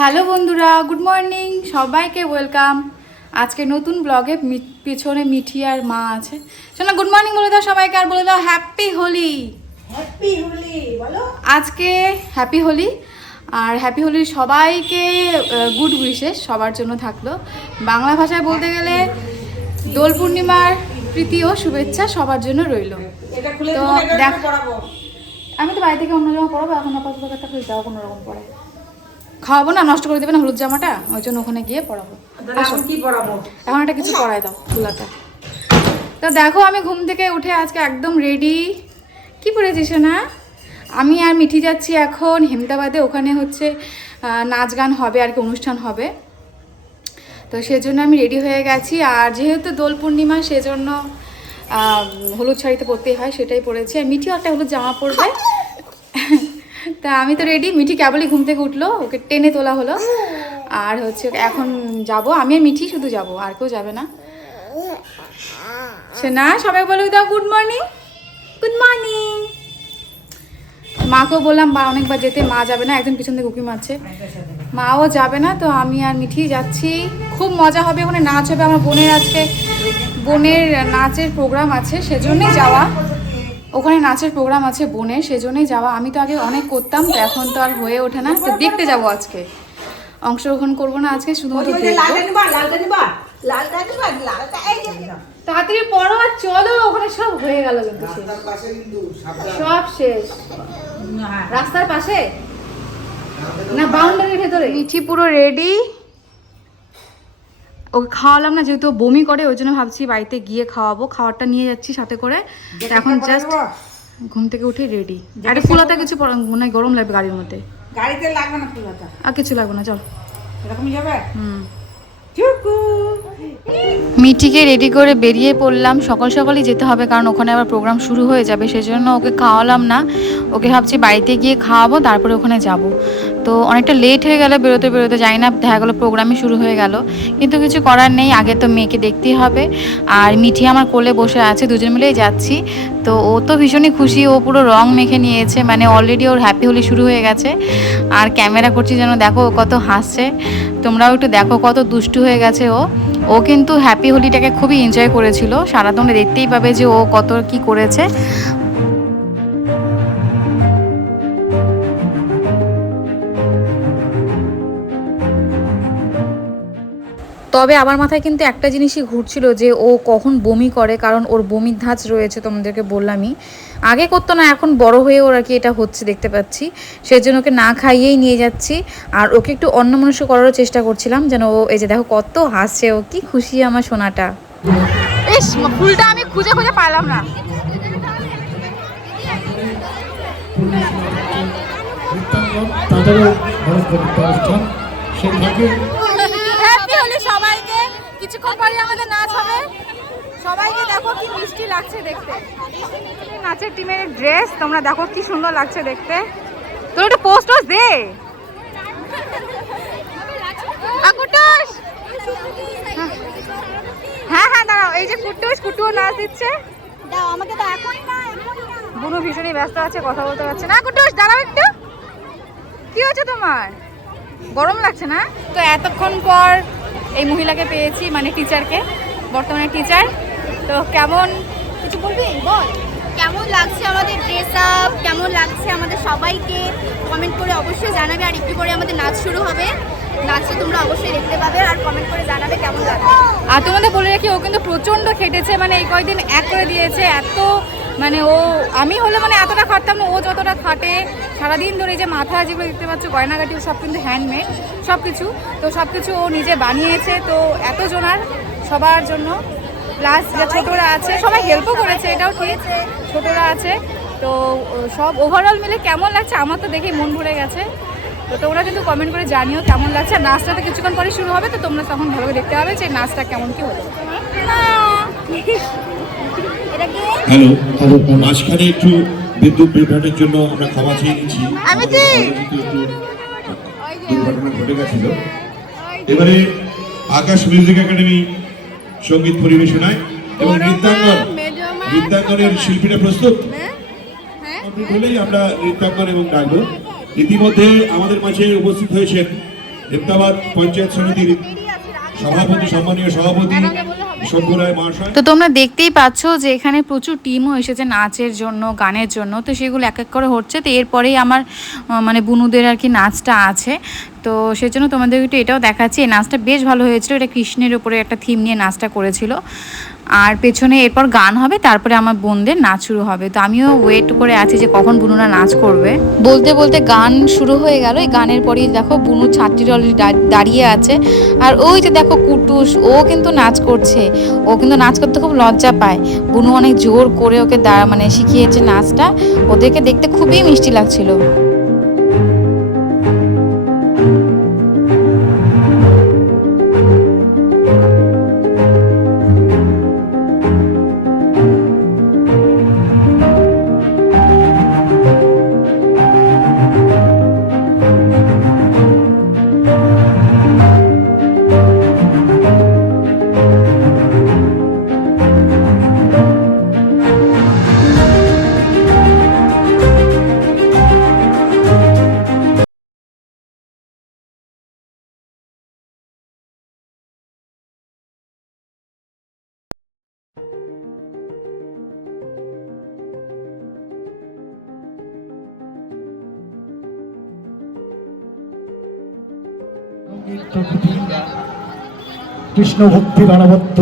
Hello বন্ধুরা good morning সবাইকে welcome. আজকে নতুন ব্লগে পিছনে মিঠি আর মা আছে। শোনা গুড মর্নিং বলে দাও সবাইকে আর বলে দাও হ্যাপি হোলি। হ্যাপি হোলি বলো। আজকে হ্যাপি হোলি আর হ্যাপি হোলির সবাইকে গুড উইশেস সবার জন্য থাকল। বাংলা ভাষায় বলতে গেলে দোল পূর্ণিমার প্রীতি ও শুভেচ্ছা সবার জন্য রইল। তো দেখ- আমি তো বাড়ি থেকে অন্য জামা পরাবো এখন আপাতত একটা খুলে যাও কোনো রকম পরে। খাওয়াবো না নষ্ট করে দেবে না হলুদ জামাটা ওই জন্য ওখানে গিয়ে পড়াবো। এখন একটা কিছু পরাই দাও চুলাতে তো দেখো আমি ঘুম থেকে উঠে আজকে একদম রেডি কি পরেছিস না আমি আর মিঠি যাচ্ছি এখন হেমদাবাদে ওখানে হচ্ছে নাচ গান হবে আর কি অনুষ্ঠান হবে। তো সেজন্য আমি রেডি হয়ে গেছি আর যেহেতু দোল পূর্ণিমা সেজন্য হলুদ শাড়িতে পরতেই হয় সেটাই পরেছি। আর মিঠিও একটা হলুদ জামা পরবে। তা আমি তো রেডি মিঠি কেবলই ঘুম থেকে উঠল, ওকে টেনে তোলা হলো। আর হচ্ছে এখন যাব। আমি আর মিঠি শুধু যাব, আর কেউ যাবে না। সে না সবাই বলে দাও গুড মর্নিং গুড মর্নিং মাকেও বললাম বা অনেকবার যেতে, মা যাবে না, একজন পিছন থেকে উকি মারছে। মাও যাবে না, তো আমি আর মিঠি যাচ্ছি। খুব মজা হবে ওখানে, নাচ হবে। আমার বোনের আজকে, বোনের নাচের প্রোগ্রাম আছে, সেজন্যই যাওয়া। ওখানে নাচের প্রোগ্রাম আছে বোনের সেজন্যই যাওয়া। আমি তো আগে অনেক করতাম তো এখন তো আর হয়ে ওঠে না। তো দেখতে যাব আজকে। অংশগ্রহণ করব না আজকে শুধুমাত্র তাড়াতাড়ি পড়ো আর চলো ওখানে সব হয়ে গেল কিন্তু সব শেষ। হ্যাঁ। রাস্তার পাশে? না বাউন্ডারির ভেতরে? মিঠি পুরো রেডি ওকে খাওয়ালাম না যেহেতু বমি করে ওই জন্য ভাবছি বাড়িতে গিয়ে খাওয়াবো। খাওয়ারটা নিয়ে যাচ্ছি সাথে করে। এখন জাস্ট ঘুম থেকে উঠে রেডি একটা ফুলাতে কিছু মনে হয় গরম লাগবে গাড়ির মধ্যে। গাড়িতে লাগবে না ফুলাটা আর কিছু লাগবে না চল। এরকমই যাবে? হুম। মিঠিকে রেডি করে বেরিয়ে পড়লাম। সকাল সকালই যেতে হবে কারণ ওখানে আবার প্রোগ্রাম শুরু হয়ে যাবে সেজন্য ওকে খাওয়ালাম না। ওকে ভাবছি বাড়িতে গিয়ে খাওয়াবো তারপরে ওখানে যাব। তো অনেকটা লেট হয়ে গেল, বেরোতে বেরোতে যাই না, দেখা গেলো প্রোগ্রামই শুরু হয়ে গেল। কিন্তু কিছু করার নেই, আগে তো মেয়েকে দেখতেই হবে। আর মিঠি আমার কোলে বসে আছে, দুজন মিলেই যাচ্ছি। তো ও তো ভীষণই খুশি, ও পুরো রং মেখে নিয়েছে মানে অলরেডি ওর হ্যাপি হোলি শুরু হয়ে গেছে। আর ক্যামেরা করছি যেন দেখো, ও কত হাসছে। তোমরাও একটু দেখো, কত দুষ্টু হয়ে গেছে ও। ও কিন্তু হ্যাপি হোলিটাকে খুবই এনজয় করেছিল। সারা তোমরা দেখতেই পাবে যে ও কত কি করেছে। তবে আমার মাথায় কিন্তু একটা জিনিসই ঘুরছিল যে ও কখন বমি করে কারণ ওর বমির ধাঁচ রয়েছে তোমাদেরকে বললামই। আগে করতো না এখন বড় হয়ে ওর আর কি এটা হচ্ছে দেখতে পাচ্ছি। সেজন্য ওকে না খাইয়েই নিয়ে যাচ্ছি। আর ওকে একটু অন্যমনস্ক করারও চেষ্টা করছিলাম যেন ও এই যে দেখো কত হাসছে ও কি খুশি আমার সোনাটা। বেশ ফুলটা আমি খুঁজে খুঁজে পাইলাম না। অনুষ্ঠান সেই ফাঁকে হ্যাপি হোলি সবাইকে কিছুক্ষণ পরে আমাদের নাচ হবে। সবাইকে দেখো কি মিষ্টি লাগছে দেখতে। নাচের টিমের ড্রেস তোমরা দেখো কি সুন্দর লাগছে দেখতে। তোর একটা পোস্ট দে। আকুটুস হ্যাঁ হ্যাঁ দাঁড়াও এই যে কুটুস কুটুও নাচ দিচ্ছে। দাও আমাকে তো এখনই এখনই না। বুনু ভীষণই ব্যস্ত আছে কথা বলতে পারছে না। কুটুস দাঁড়াও একটু। কি হয়েছে তোমার? গরম লাগছে না? তো এতক্ষণ পর এই মহিলাকে পেয়েছি মানে টিচারকে বর্তমানে টিচার তো কেমন কিছু বলবি? বল। কেমন লাগছে আমাদের ড্রেস আপ কেমন লাগছে আমাদের সবাইকে? কমেন্ট করে অবশ্যই জানাবে আর একটু পরে আমাদের নাচ শুরু হবে। নাচে তোমরা অবশ্যই দেখতে পাবে আর কমেন্ট করে জানাবে কেমন লাগছে। আর তোমাদের বলে রাখি ও কিন্তু প্রচণ্ড খেটেছে মানে এই কয়েকদিন এক করে দিয়েছে এত মানে ও, আমি হলে মানে এতটা খাটতাম না, ও যতটা খাটে, সারাদিন ধরে যে মাথা যেগুলো দেখতে পাচ্ছ, গয়নাগাটি ও সব কিন্তু হ্যান্ডমেড সব কিছু তো সব কিছু ও নিজে বানিয়েছে, তো এত জনার সবার জন্য। প্লাস যে ছোটরা আছে, সবাই হেল্পও করেছে, এটাও ঠিক, ছোটরা আছে। তো সব ওভারঅল মিলে কেমন লাগছে? আমার তো দেখেই মন ভরে গেছে। তো তোমরা কিন্তু কমেন্ট করে জানিও কেমন লাগছে। আর নাচটা তো কিছুক্ষণ পরে শুরু হবে, তো তোমরা তখন ভালো করে দেখতে পাবে যে নাচটা কেমন কি হলো। হ্যালো মাঝখানে একটু বিদ্যুৎ বিভ্রাটের জন্য আমরা ক্ষমা চেয়ে নিচ্ছি। দুর্ঘটনা ঘটে গেছিল। এবারে আকাশ মিউজিক একাডেমি সংগীত পরিবেশনায় এবং নৃত্যাঙ্গন নৃত্যাঙ্গনের শিল্পীরা প্রস্তুত? কমপ্লিট হলেই আমরা নৃত্যাঙ্গন এবং ডাকবো ইতিমধ্যে আমাদের মাঝে উপস্থিত হয়েছেন এমদাবাদ পঞ্চায়েত সমিতির সভাপতি সম্মানীয় সভাপতি তো তোমরা দেখতেই পাচ্ছ যে এখানে প্রচুর টিমও এসেছে নাচের জন্য, গানের জন্য। তো সেগুলো এক এক করে হচ্ছে। তো এরপরেই আমার মানে বুনুদের আর কি নাচটা আছে। তো সেজন্য তোমাদের একটু এটাও দেখাচ্ছি। এই নাচটা বেশ ভালো হয়েছিল। এটা কৃষ্ণের উপরে একটা থিম নিয়ে নাচটা করেছিল। আর পেছনে এরপর গান হবে, তারপরে আমার বোনদের নাচ শুরু হবে। তো আমিও ওয়েট করে আছি যে কখন বুনুরা নাচ করবে। বলতে বলতে গান শুরু হয়ে গেল। এই গানের পরেই দেখো বুনু ছাত্রীর অলরেডি দাঁড়িয়ে আছে। আর ওই যে দেখো কুটুস, ও কিন্তু নাচ করছে। ও কিন্তু নাচ করতে খুব লজ্জা পায়। বুনু অনেক জোর করে ওকে মানে শিখিয়েছে নাচটা। ওদেরকে দেখতে খুবই মিষ্টি লাগছিল। কৃষ্ণ ভক্তির বাণবত্ব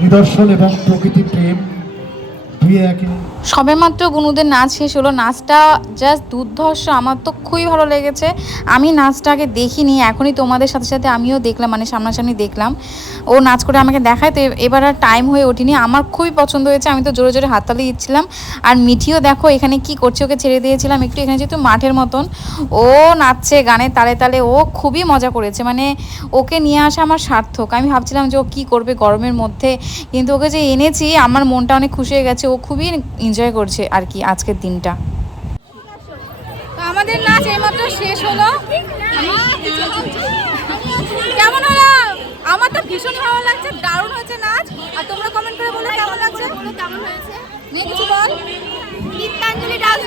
নিদর্শন এবং প্রকৃতি প্রেম দুই একে সবেমাত্র গুনুদের নাচ শেষ হলো। নাচটা জাস্ট দুর্ধর্ষ। আমার তো খুবই ভালো লেগেছে। আমি নাচটাকে দেখিনি। এখনই তোমাদের সাথে সাথে আমিও দেখলাম মানে সামনাসামনি দেখলাম। ও নাচ করে আমাকে দেখায়, তো এবার আর টাইম হয়ে ওঠেনি। আমার খুবই পছন্দ হয়েছে। আমি তো জোরে জোরে হাততালি দিচ্ছিলাম। আর মিঠিও দেখো, এখানে কি করছে? ওকে ছেড়ে দিয়েছিলাম। একটু এখানে যেহেতু মাঠের মতন। ও নাচছে গানের তালে তালে। ও খুবই মজা করেছে। মানে ওকে নিয়ে আসা আমার সার্থক। আমি ভাবছিলাম যে ও কী করবে গরমের মধ্যে। কিন্তু ওকে যে এনেছি, আমার মনটা অনেক খুশি হয়ে গেছে। ও খুবই এনজয় করছে আর কি আজকের দিনটা। তো আমাদের নাচ এইমাত্র শেষ হলো। কেমন হলো? আমার তো ভীষণ ভালো লাগছে দারুণ হয়েছে নাচ। আর তোমরা কমেন্ট করে বলো কেমন লাগছে? কেমন হয়েছে নিয়ে কিছু বল। গীতাঞ্জলি ডান্স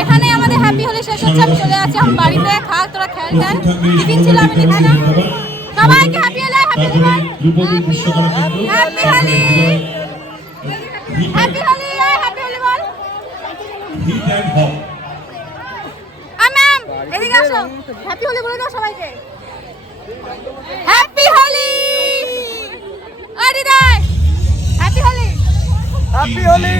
এখানে আমাদের হ্যাপি হলে শেষ হচ্ছে আমি চলে যাচ্ছি আমার বাড়িতে খা তোরা খেল খেল টিফিন ছিল আমি সবাইকে হ্যাপি হলে হ্যাপি তারপরে Biswakala Kendra happy Holi happy Holi happy Holi ball hit and Haque ma'am এদিকে আসো। হ্যাপি হোলি বলে দাও সবাইকে। হ্যাপি হোলি। আরে হ্যাপি হোলি। হ্যাপি হোলি।